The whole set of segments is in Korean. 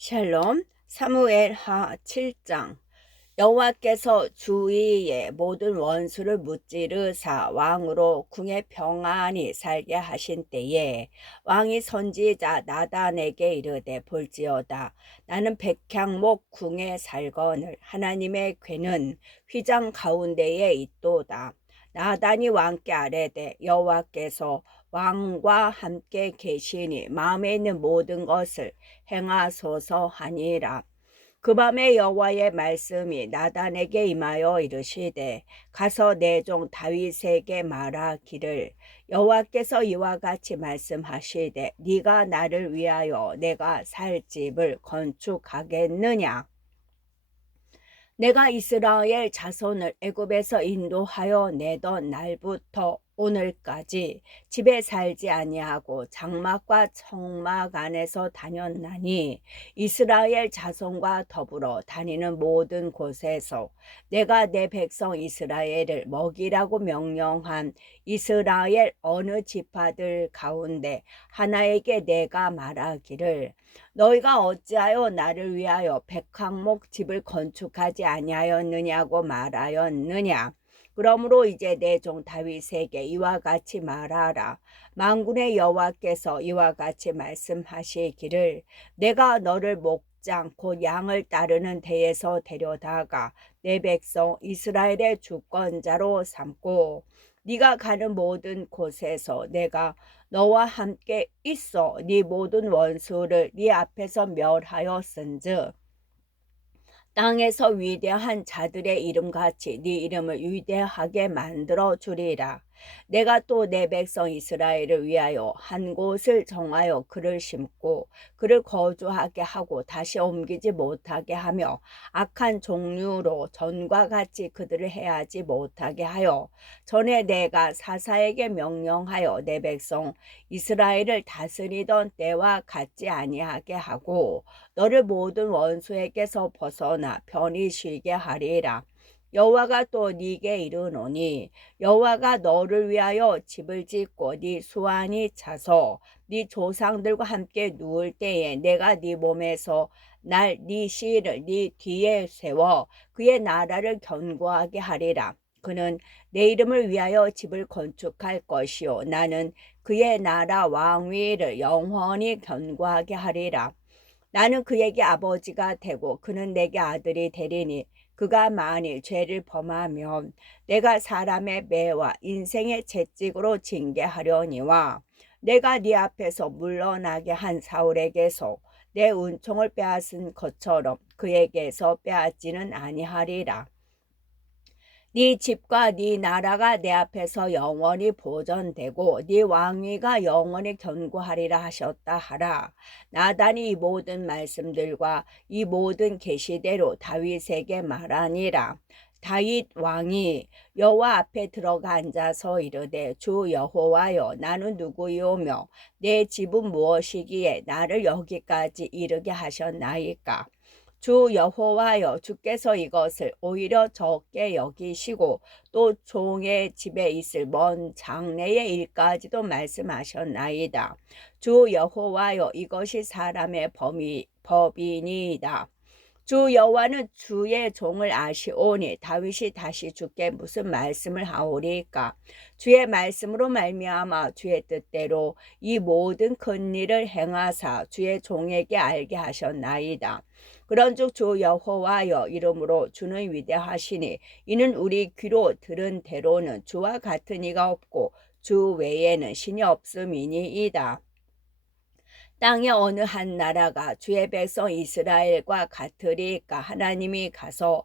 샬롬 사무엘 하 7장. 여호와께서 주위의 모든 원수를 무찌르사 왕으로 궁에 평안히 살게 하신 때에 왕이 선지자 나단에게 이르되 볼지어다. 나는 백향목 궁에 살거늘 하나님의 괴는 휘장 가운데에 있도다. 나단이 왕께 아뢰되 여호와께서 왕과 함께 계시니 마음에 있는 모든 것을 행하소서 하니라. 그 밤에 여호와의 말씀이 나단에게 임하여 이르시되 가서 내 종 다윗에게 말하기를 여호와께서 이와 같이 말씀하시되 네가 나를 위하여 내가 살 집을 건축하겠느냐 내가 이스라엘 자손을 애굽에서 인도하여 내던 날부터 오늘까지 집에 살지 아니하고 장막과 청막 안에서 다녔나니 이스라엘 자손과 더불어 다니는 모든 곳에서 내가 내 백성 이스라엘을 먹이라고 명령한 이스라엘 어느 지파들 가운데 하나에게 내가 말하기를 너희가 어찌하여 나를 위하여 백항목 집을 건축하지 아니하였느냐고 말하였느냐 그러므로 이제 내 종 다윗에게 이와 같이 말하라. 만군의 여호와께서 이와 같이 말씀하시기를 내가 너를 목장 곧 양을 따르는 데에서 데려다가 내 백성 이스라엘의 주권자로 삼고 네가 가는 모든 곳에서 내가 너와 함께 있어 네 모든 원수를 네 앞에서 멸하였은즉 땅에서 위대한 자들의 이름 같이 네 이름을 위대하게 만들어 주리라. 내가 또 내 백성 이스라엘을 위하여 한 곳을 정하여 그를 심고 그를 거주하게 하고 다시 옮기지 못하게 하며 악한 종류로 전과 같이 그들을 해하지 못하게 하여 전에 내가 사사에게 명령하여 내 백성 이스라엘을 다스리던 때와 같지 아니하게 하고 너를 모든 원수에게서 벗어나 편히 쉬게 하리라. 여호와가 또 네게 이르노니 여호와가 너를 위하여 집을 짓고 네 수완이 차서 네 조상들과 함께 누울 때에 내가 네 몸에서 날 네 씨를 네 뒤에 세워 그의 나라를 견고하게 하리라. 그는 내 이름을 위하여 집을 건축할 것이요 나는 그의 나라 왕위를 영원히 견고하게 하리라. 나는 그에게 아버지가 되고 그는 내게 아들이 되리니 그가 만일 죄를 범하면 내가 사람의 매와 인생의 채찍으로 징계하려니와 내가 네 앞에서 물러나게 한 사울에게서 내 은총을 빼앗은 것처럼 그에게서 빼앗지는 아니하리라. 네 집과 네 나라가 내 앞에서 영원히 보존되고 네 왕위가 영원히 견고하리라 하셨다 하라. 나단이 이 모든 말씀들과 이 모든 계시대로 다윗에게 말하니라. 다윗 왕이 여호와 앞에 들어가 앉아서 이르되 주 여호와여 나는 누구이오며 내 집은 무엇이기에 나를 여기까지 이르게 하셨나이까 주 여호와여 주께서 이것을 오히려 적게 여기시고 또 종의 집에 있을 먼 장래의 일까지도 말씀하셨나이다. 주 여호와여 이것이 사람의 범위, 법이니이다. 주 여호와는 주의 종을 아시오니 다윗이 다시 주께 무슨 말씀을 하오리까? 주의 말씀으로 말미암아 주의 뜻대로 이 모든 큰 일을 행하사 주의 종에게 알게 하셨나이다. 그런즉 주 여호와여 이름으로 주는 위대하시니 이는 우리 귀로 들은 대로는 주와 같은 이가 없고 주 외에는 신이 없음이니이다 땅의 어느 한 나라가 주의 백성 이스라엘과 같으리까? 하나님이 가서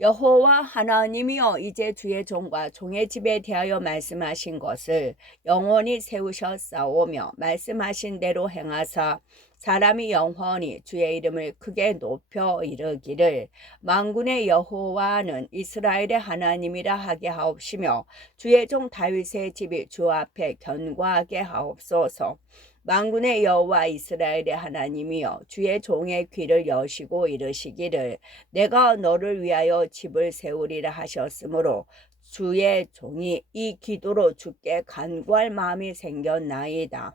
여호와 하나님이여 이제 주의 종과 종의 집에 대하여 말씀하신 것을 영원히 세우셨사오며 말씀하신 대로 행하사 사람이 영원히 주의 이름을 크게 높여 이르기를 만군의 여호와는 이스라엘의 하나님이라 하게 하옵시며 주의 종 다윗의 집이 주 앞에 견고하게 하옵소서. 만군의 여호와 이스라엘의 하나님이여 주의 종의 귀를 여시고 이르시기를 내가 너를 위하여 집을 세우리라 하셨으므로 주의 종이 이 기도로 주께 간구할 마음이 생겼나이다.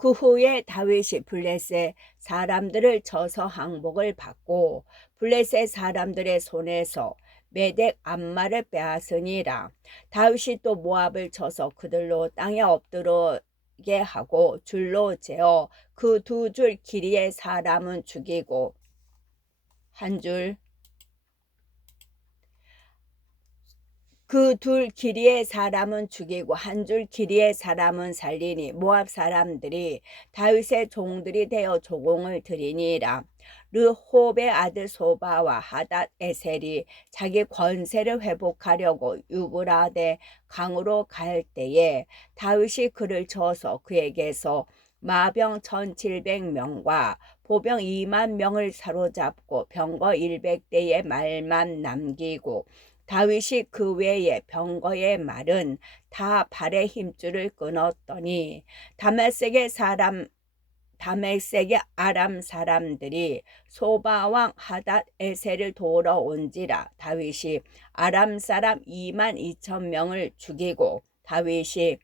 그 후에 다윗이 블레셋 사람들을 쳐서 항복을 받고 블레셋 사람들의 손에서 메덱 암마를 빼앗으니라. 다윗이 또 모압을 쳐서 그들로 땅에 엎드러게 하고 줄로 재어 그 두 줄 길이의 사람은 죽이고 한줄 그 둘 길이의 사람은 죽이고 한 줄 길이의 사람은 살리니 모압 사람들이 다윗의 종들이 되어 조공을 드리니라. 르홉의 아들 소바와 하닷 에셀이 자기 권세를 회복하려고 유브라데 강으로 갈 때에 다윗이 그를 쳐서 그에게서 마병 1700명과 보병 2만 명을 사로잡고 병거 100대의 말만 남기고 다윗이 그 외에 병거의 말은 다 발의 힘줄을 끊었더니 다메섹의 사람 다메섹의 아람 사람들이 소바왕 하닷 에셀을 도러 온지라 다윗이 아람 사람 2만 2천 명을 죽이고 다윗이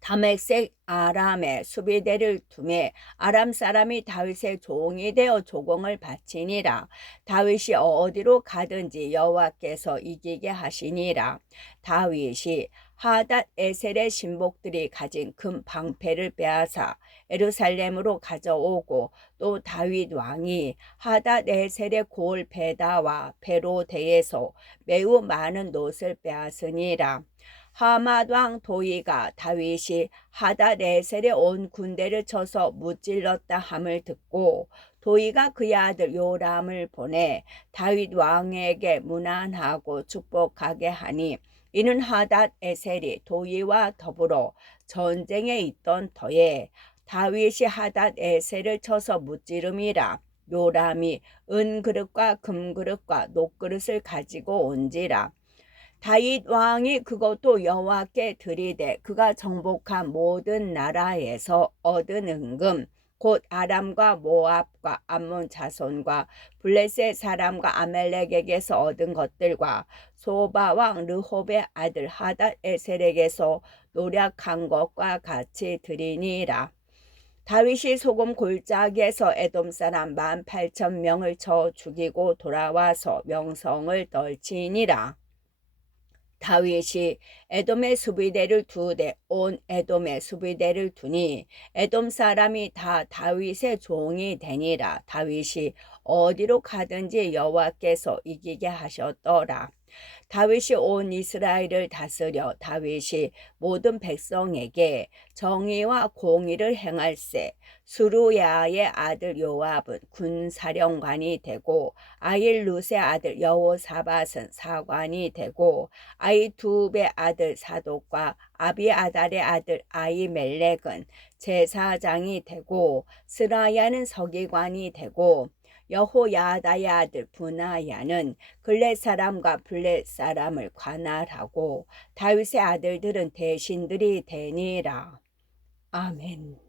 다메섹 아람의 수비대를 둠에 아람 사람이 다윗의 종이 되어 조공을 바치니라. 다윗이 어디로 가든지 여호와께서 이기게 하시니라. 다윗이 하닷 에셀의 신복들이 가진 금 방패를 빼앗아 에루살렘으로 가져오고 또 다윗 왕이 하닷 에셀의 고을 베다와 베로대에서 매우 많은 노을 빼앗으니라 하맛 왕 도이가 다윗이 하다레셀의 온 군대를 쳐서 무찔렀다 함을 듣고 도이가 그의 아들 요람을 보내 다윗 왕에게 무난하고 축복하게 하니 이는 하닷 에셀이 도이와 더불어 전쟁에 있던 터에 다윗이 하닷 에셀을 쳐서 무찌름이라 요람이 은그릇과 금그릇과 녹그릇을 가지고 온지라 다윗 왕이 그것도 여호와께 드리되 그가 정복한 모든 나라에서 얻은 은금 곧 아람과 모압과 암몬 자손과 블레셋 사람과 아멜렉에게서 얻은 것들과 소바 왕 르홉의 아들 하닷 에셀에게서 노력한 것과 같이 드리니라. 다윗이 소금 골짜기에서 에돔 사람 만 팔천 명을 쳐 죽이고 돌아와서 명성을 떨치니라. 다윗이 에돔의 수비대를 두되 온 에돔의 수비대를 두니 에돔 사람이 다 다윗의 종이 되니라. 다윗이 어디로 가든지 여호와께서 이기게 하셨더라 다윗이 온 이스라엘을 다스려 다윗이 모든 백성에게 정의와 공의를 행할세. 수루야의 아들 요압은 군사령관이 되고 아일루스의 아들 여호사밧은 사관이 되고 아이두베 아들 사독과 아비아달의 아들 아이멜렉은 제사장이 되고 스라야는 서기관이 되고 여호야다의 아들 분하야는 글렛 사람과 블렛 사람을 관할하고 다윗의 아들들은 대신들이 되니라. 아멘.